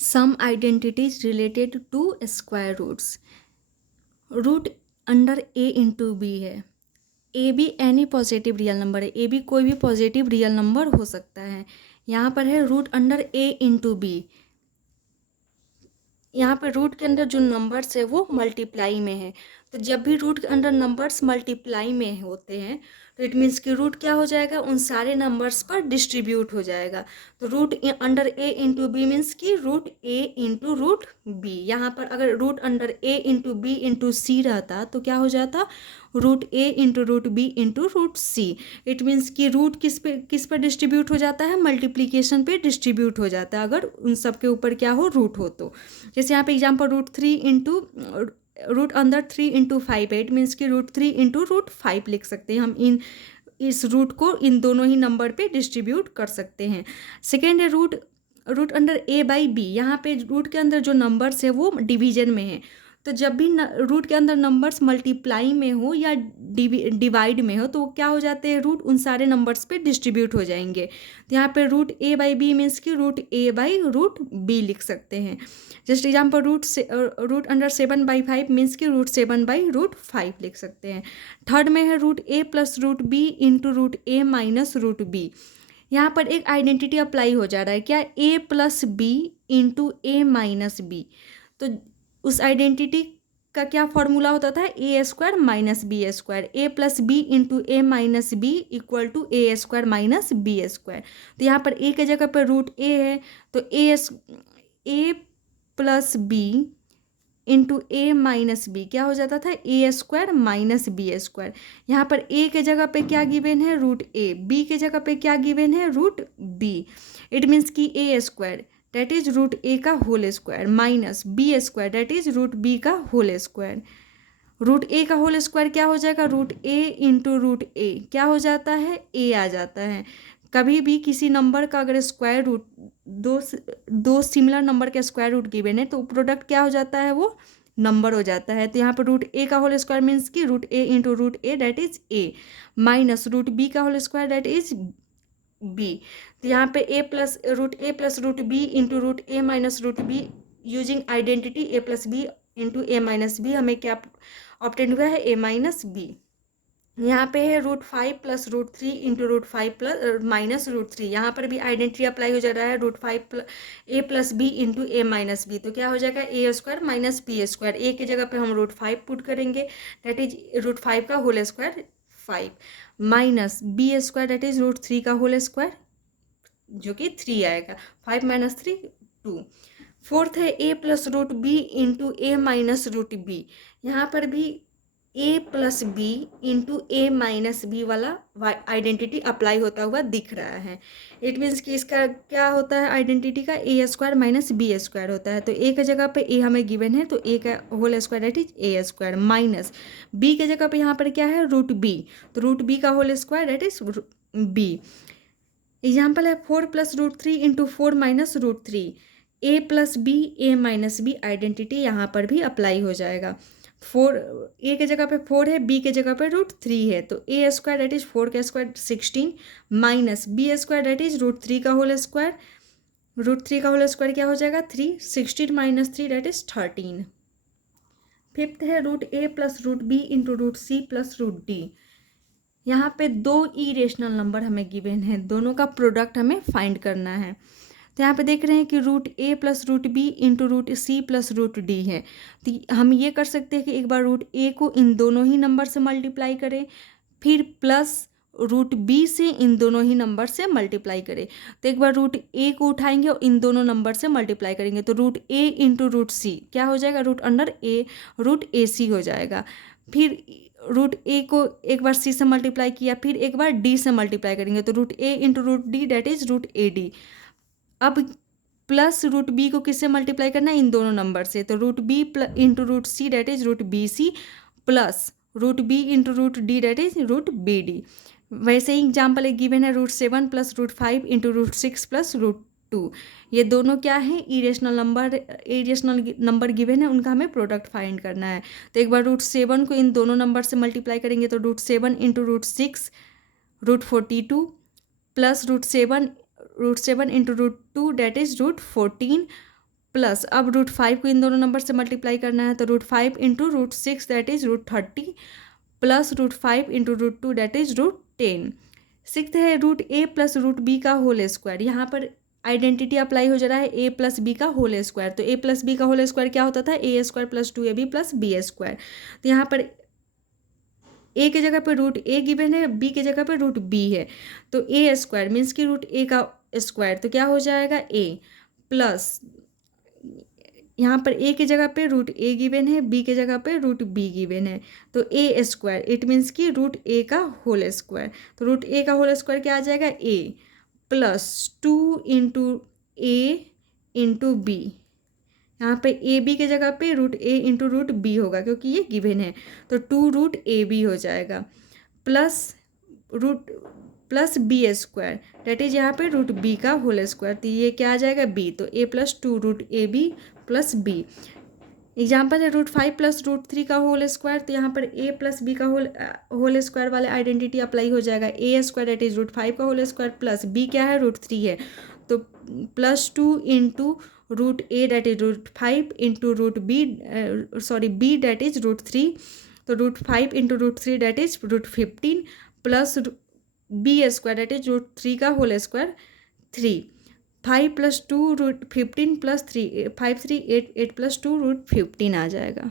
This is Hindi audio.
Some identities related to square roots. Root under a into b है। A b any positive real number है। ए बी कोई भी पॉजिटिव रियल नंबर हो सकता है। यहाँ पर है root under a into b. यहाँ पर रूट के अंदर जो नंबर्स है वो मल्टीप्लाई में है। तो जब भी रूट के अंदर नंबर्स मल्टीप्लाई में होते हैं तो इट मीन्स कि रूट क्या हो जाएगा, उन सारे नंबर्स पर डिस्ट्रीब्यूट हो जाएगा। तो root under a into b means कि root a into root b. यहाँ पर अगर root under a into b into c रहता तो क्या हो जाता, root a into root b into root c. It means कि रूट किस पर डिस्ट्रीब्यूट हो जाता है, मल्टीप्लीकेशन पे डिस्ट्रीब्यूट हो जाता है अगर उन सब के ऊपर क्या हो, रूट हो तो। जैसे यहाँ पे एग्जाम्पल रूट अंदर 3 × 5 है। इट मीन्स कि √3 × √5 लिख सकते हैं हम। इस रूट को इन दोनों ही नंबर पे डिस्ट्रीब्यूट कर सकते हैं। सेकेंड है root under a by b. यहाँ पे रूट के अंदर जो नंबर्स है वो डिवीजन में है। तो जब भी रूट के अंदर नंबर्स मल्टीप्लाई में हो या डिवाइड में हो तो वो क्या हो जाते हैं, रूट उन सारे नंबर्स पे डिस्ट्रीब्यूट हो जाएंगे। तो यहाँ पे root a by b means कि root a by root b लिख सकते हैं। Just example root under 7/5 means कि √7/√5 लिख सकते हैं। थर्ड में है root a plus root b into root a minus root b. यहाँ पर एक आइडेंटिटी अप्लाई हो जा रहा है, क्या, a plus b into a minus b. तो उस आइडेंटिटी का क्या फॉर्मूला होता था, a square minus b square. A plus b into a minus b equal to a square minus b square. तो यहाँ पर ए के जगह पर रूट ए है तो ए plus b into a minus B क्या हो जाता था, a square minus b square. यहाँ पर ए के जगह पे क्या गिवन है, रूट ए। बी के जगह पे क्या गिवन है, रूट बी। इट मीन्स कि a square that is root a का whole square minus b square that is root b का होल स्क्वायर। रूट ए का होल स्क्वायर क्या हो जाएगा, root a into root a क्या हो जाता है, ए आ जाता है। कभी भी किसी नंबर का अगर स्क्वायर रूट दो सिमिलर नंबर का स्क्वायर रूट गिवन है तो प्रोडक्ट क्या हो जाता है, वो नंबर हो जाता है। तो यहाँ पर रूट ए का होल स्क्वायर मीन्स कि root a into root a that is a minus root b का whole square that is b. तो यहाँ पे root plus root b into root a minus root b using identity a plus b into a minus b हमें क्या ऑब्टेन हुआ है, ए माइनस बी। यहाँ पे है √5 प्लस √3 इंटू √5 प्लस माइनस √3। यहाँ पर भी आइडेंटिटी अप्लाई हो जा रहा है, √5 ए plus b into a minus b. तो क्या हो जाएगा, ए स्क्वायर माइनस बी स्क्वायर। ए की जगह पे हम √5 पुट करेंगे डेट इज √5 का whole square 5 minus b square that is √3 का होल स्क्वायर जो कि 3 आएगा। 5 माइनस 3 2। फोर्थ है ए plus root b into a minus root b. यहाँ पर भी ए plus b into a minus B वाला आइडेंटिटी अप्लाई होता हुआ दिख रहा है। इट मीन्स कि इसका क्या होता है, आइडेंटिटी का ए स्क्वायर माइनस बी स्क्वायर होता है। तो ए के जगह पे ए हमें गिवन है तो ए का whole square that is a square minus b के जगह पे यहाँ पर क्या है, रूट बी। तो रूट बी का whole square that is b. Example है 4 plus √3 into 4 minus √3। A plus b a minus b identity यहाँ पर भी अप्लाई हो जाएगा। 4 ए के जगह पे 4 है, बी के जगह पे √3 है तो ए स्क्वायर डेट इज 4 का square 16 minus b square that is √3 का होल स्क्वायर। √3 का होल स्क्वायर क्या हो जाएगा, 3। 16 माइनस 3 डेट इज 13। फिफ्थ है root a plus root b into root c plus root d. यहाँ पे 2 इरेशनल नंबर हमें गिवन है, दोनों का प्रोडक्ट हमें फाइंड करना है। तो यहाँ पे देख रहे हैं कि root a plus root b into root c plus root d है। तो हम ये कर सकते हैं कि एक बार रूट ए को इन दोनों ही नंबर से मल्टीप्लाई करें, फिर प्लस रूट बी से इन दोनों ही नंबर से मल्टीप्लाई करें। तो एक बार रूट ए को उठाएंगे और इन दोनों नंबर से मल्टीप्लाई करेंगे तो रूट ए इंटू रूट सी क्या हो जाएगा, रूट अंडर ए रूट ए सी हो जाएगा। फिर रूट ए को एक बार सी से मल्टीप्लाई किया, फिर एक बार डी से मल्टीप्लाई करेंगे तो root a into root d that is root a d. अब प्लस रूट बी को किससे मल्टीप्लाई करना है, इन दोनों नंबर से। तो root b into root c that is root b c plus root b into root d that is root b d. वैसे ही एग्जाम्पल एक गिवन है √7 प्लस √5 इंटू √6 प्लस √2। ये दोनों क्या है, इरेशनल नंबर गिवन है, उनका हमें प्रोडक्ट फाइंड करना है। तो एक बार √7 को इन दोनों नंबर से मल्टीप्लाई करेंगे तो √7 into √6 √42 plus √7 into √2 that is √14 plus अब √5 को इन दोनों नंबर से मल्टीप्लाई करना है, तो √5 into √6 that is √30 plus √5 into √2 that is √10। Sixth है √a प्लस √b का होल स्क्वायर। यहाँ पर आइडेंटिटी अप्लाई हो जा रहा है a प्लस बी का होल स्क्वायर। तो a प्लस बी का होल स्क्वायर क्या होता था, a square plus 2ab plus b square. तो यहाँ पर a की जगह पे √a गिवन है, b की जगह पे √b है, तो a स्क्वायर मीन्स कि √a का स्क्वायर, तो क्या हो जाएगा a प्लस यहाँ पर a की जगह पे √a गिवन है, b की जगह पे √b गिवन है, तो a स्क्वायर इट मीन्स कि √a का होल स्क्वायर। तो √a का होल स्क्वायर क्या आ जाएगा, a plus 2 into a into b. यहाँ पे ए बी की जगह पे √a इंटू √b होगा क्योंकि ये गिवन है, तो 2√ab हो जाएगा plus b square that is यहाँ पे √b का होल स्क्वायर, तो ये क्या आ जाएगा b, तो a plus 2√ab plus b। Example है √5 प्लस √3 का होल स्क्वायर, तो यहाँ पर a प्लस b का होल स्क्वायर वाले आइडेंटिटी अप्लाई हो जाएगा, a स्क्वायर डेट इज √5 का होल स्क्वायर प्लस b क्या है √3 है, तो plus 2 into √a that is √5 into b that is √3, तो √5 into √3 that is √15 plus b square that is √3 का whole square 3। 5 plus 2 √15 plus 3 5 3 8 8 plus 2 √15 आ जाएगा।